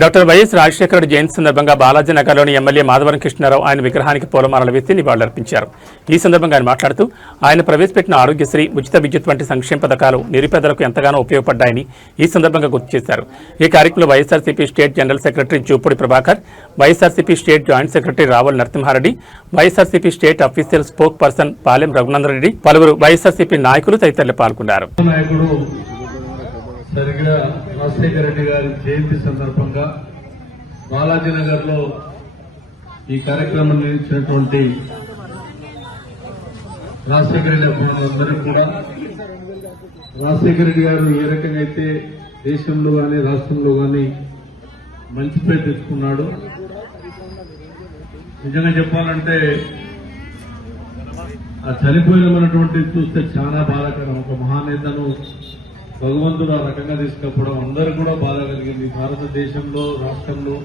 Doctor YS Rajasekhara Reddy జయంతి సందర్భంగా బాలాజీనగర్లోని MLA Madhavaram Krishnarao ఆయన విగ్రహానికి పూలమాలలు వేసి నివాళులర్పించారు. ఈ సందర్భంగా ఆయన మాట్లాడుతూ ఆయన ప్రవేశపెట్టిన ఆరోగ్యశ్రీ, ఉచిత విద్యుత్ వంటి సంక్షేమ పథకాలు నిరుపేదలకు ఎంతగానో ఉపయోగపడ్డాయని ఈ సందర్భంగా గుర్తు చేశారు. ఈ కార్యక్రమంలో YSRCP state general secretary Chupudi Prabhakar, YSRCP state joint secretary Ravula Narasimha Reddy, YSRCP state official spokesperson Palem Raghunandan Reddy, పలువురు వైఎస్ఆర్సీపీ నాయకులు తదితరులు పాల్గొన్నారు. సరిగ్గా రాజశేఖర రెడ్డి గారి జయంతి సందర్భంగా బాలాజీనగర్ లో ఈ కార్యక్రమం నిర్వహించినటువంటి రాజశేఖర రెడ్డి అభిమానులందరికీ కూడా రాజశేఖర రెడ్డి గారు ఏ రకంగా అయితే దేశంలో గానీ రాష్ట్రంలో గానీ మంచి పేరు తెచ్చుకున్నాడు. నిజంగా చెప్పాలంటే ఆ చనిపోయినటువంటి చూస్తే చాలా బాధాకరం. ఒక మహానేతను భగవంతుడు ఆ రకంగా తీసుకపోవడం అందరూ కూడా బాధ కలిగింది. భారతదేశంలో, రాష్ట్రంలో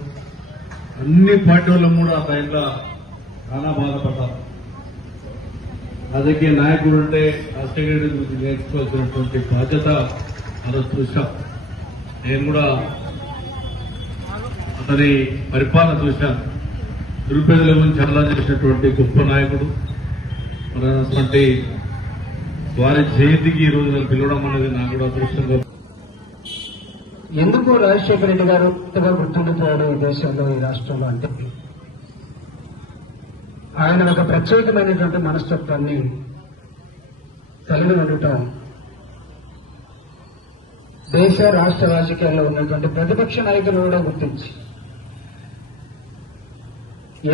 అన్ని పార్టీలు కూడా ఆ టైంలో చాలా బాధపడ్డారు. రాజకీయ నాయకుడు అంటే రాజశేఖర రెడ్డి గురించి నేర్చుకోవాల్సినటువంటి బాధ్యత మనం చూశాం. నేను కూడా అతని పరిపాలన చూశాను. నిరుపేదల గురించి చాలా చేసినటువంటి గొప్ప నాయకుడు. అటువంటి వారి జయంతికి ఈ రోజు పిలవడం అనేది నాకు కూడా అదృష్టంగా. ఎందుకు రాజశేఖర రెడ్డి గారు కొత్తగా గుర్తుండిపోయాడు ఈ దేశంలో, ఈ రాష్ట్రంలో అంటే ఆయన ఒక ప్రత్యేకమైనటువంటి మనస్తత్వాన్ని కలిగి ఉండటం, దేశ రాష్ట్ర రాజకీయాల్లో ఉన్నటువంటి ప్రతిపక్ష నాయకులు కూడా గుర్తించి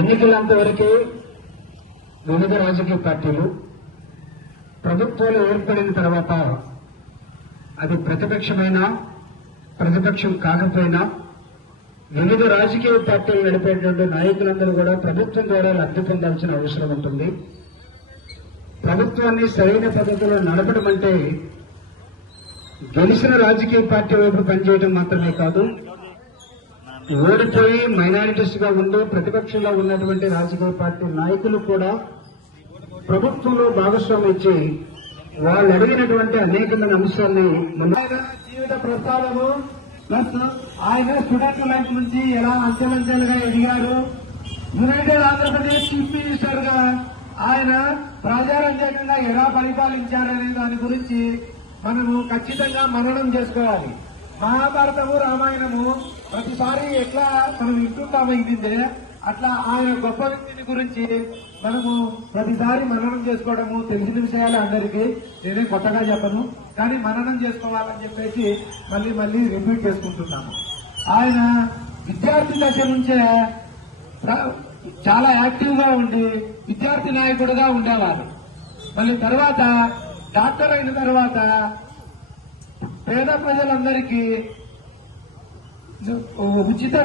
ఎన్నికలంత వరకే వివిధ రాజకీయ పార్టీలు ప్రభుత్వాలు ఏర్పడిన తర్వాత అది ప్రతిపక్షమైనా ప్రతిపక్షం కాకపోయినా వివిధ రాజకీయ పార్టీలు నడిపేటువంటి నాయకులందరూ కూడా ప్రభుత్వం ద్వారా లబ్ధి పొందాల్సిన అవసరం ఉంటుంది. ప్రభుత్వాన్ని సరైన పద్ధతిలో నడపడం అంటే గెలిచిన రాజకీయ పార్టీ వైపు పనిచేయడం మాత్రమే కాదు, ఓడిపోయి మైనారిటీస్ గా ఉండి ప్రతిపక్షంలో ఉన్నటువంటి రాజకీయ పార్టీ నాయకులు కూడా ప్రభుత్వంలో భాగస్వామ్యం ఇచ్చి వాళ్ళు అడిగినటువంటి అనేకమైన అంశాన్ని జీవిత ప్రస్థానము ప్లస్ ఆయన స్టూడెంట్ లైఫ్ నుంచి ఎలా అంచెలంచెలుగా ఎదిగారు, యునైటెడ్ ఆంధ్రప్రదేశ్ చీఫ్ మినిస్టర్ గా ఆయన ప్రజారంజకంగా ఎలా పరిపాలించారనే దాని గురించి మనము ఖచ్చితంగా మననం చేసుకోవాలి. మహాభారతము, రామాయణము ప్రతిసారి ఎట్లా మనం వింటుంటామో ఇదే అట్లా ఆయన గొప్ప వ్యక్తిని గురించి మనము ప్రతిసారి మననం చేసుకోవడము తెలిసిన విషయాలు అందరికీ. నేనే కొత్తగా చెప్పను, కానీ మననం చేసుకోవాలని చెప్పేసి మళ్ళీ మళ్ళీ రిపీట్ చేసుకుంటున్నాము. ఆయన విద్యార్థి దశ నుంచే చాలా యాక్టివ్ గా ఉండి విద్యార్థి నాయకుడుగా ఉండేవారు. మళ్ళీ తర్వాత డాక్టర్ అయిన తర్వాత పేద ప్రజలందరికీ ఉచిత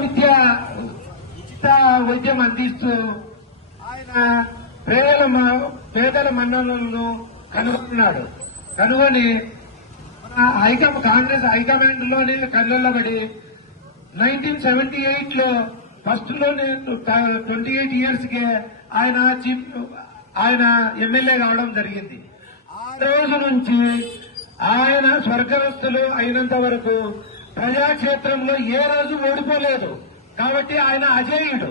వైద్యం అందిస్తూ ఆయన పేదల మన్ననలను కనుగొని కాంగ్రెస్ హైకమాండ్ లోనే కళ్ళబడి 1978 లో ఫస్ట్ లోనే 28 ఇయర్స్ కే ఆయన ఎమ్మెల్యే కావడం జరిగింది. ఆ రోజు నుంచి ఆయన స్వర్గస్థులు అయినంత వరకు ప్రజాక్షేత్రంలో ఏ రోజు ఓడిపోలేదు. కాబట్టి ఆయన అజేయుడు,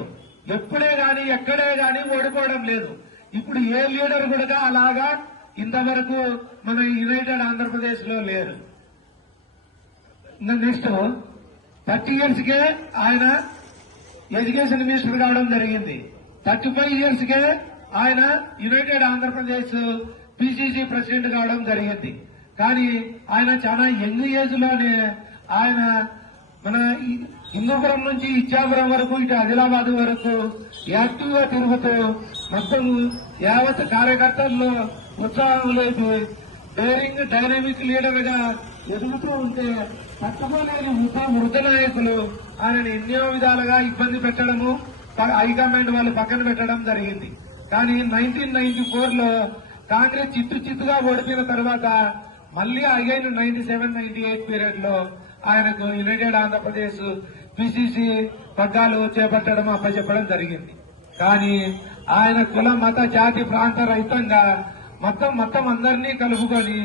ఎప్పుడే గాని ఎక్కడే గాని ఓడిపోవడం లేదు. ఇప్పుడు ఏ లీడర్ కూడా అలాగా ఇంతవరకు మన యునైటెడ్ ఆంధ్రప్రదేశ్ లో లేరు. నెక్స్ట్ 30 ఇయర్స్ కే ఆయన ఎడ్యుకేషన్ మినిస్టర్ కావడం జరిగింది. 35 ఇయర్స్ కే ఆయన యునైటెడ్ ఆంధ్రప్రదేశ్ పిసిసి ప్రెసిడెంట్ కావడం జరిగింది. కానీ ఆయన చాలా యంగ్ ఏజ్ లోనే ఆయన మన హిందూపురం నుంచి ఇచ్చాపురం వరకు, ఇటు ఆదిలాబాద్ వరకు యాక్టివ్ గా తిరుగుతూ మొత్తం యావత్ కార్యకర్తల్లో ఉత్సాహం లేదు, డేరింగ్ డైనమిక్ లీడర్ గా ఎదుగుతూ ఉంటే తట్టుకోలేని వృద్ధ నాయకులు ఆయనని ఎన్నో విధాలుగా ఇబ్బంది పెట్టడము, హైకమాండ్ వాళ్ళు పక్కన పెట్టడం జరిగింది. కానీ 1994 లో కాంగ్రెస్ చిత్తుగా ఓడిపోయిన తర్వాత మళ్లీ అగైన్ 97-98 పీరియడ్ లో ఆయనకు యునైటెడ్ ఆంధ్రప్రదేశ్ పిసిసి పగ్గాలు చేపట్టడం అప్పచెప్పడం జరిగింది. కానీ ఆయన కుల, మత, జాతి, ప్రాంత రహితంగా మొత్తం అందరినీ కలుపుకొని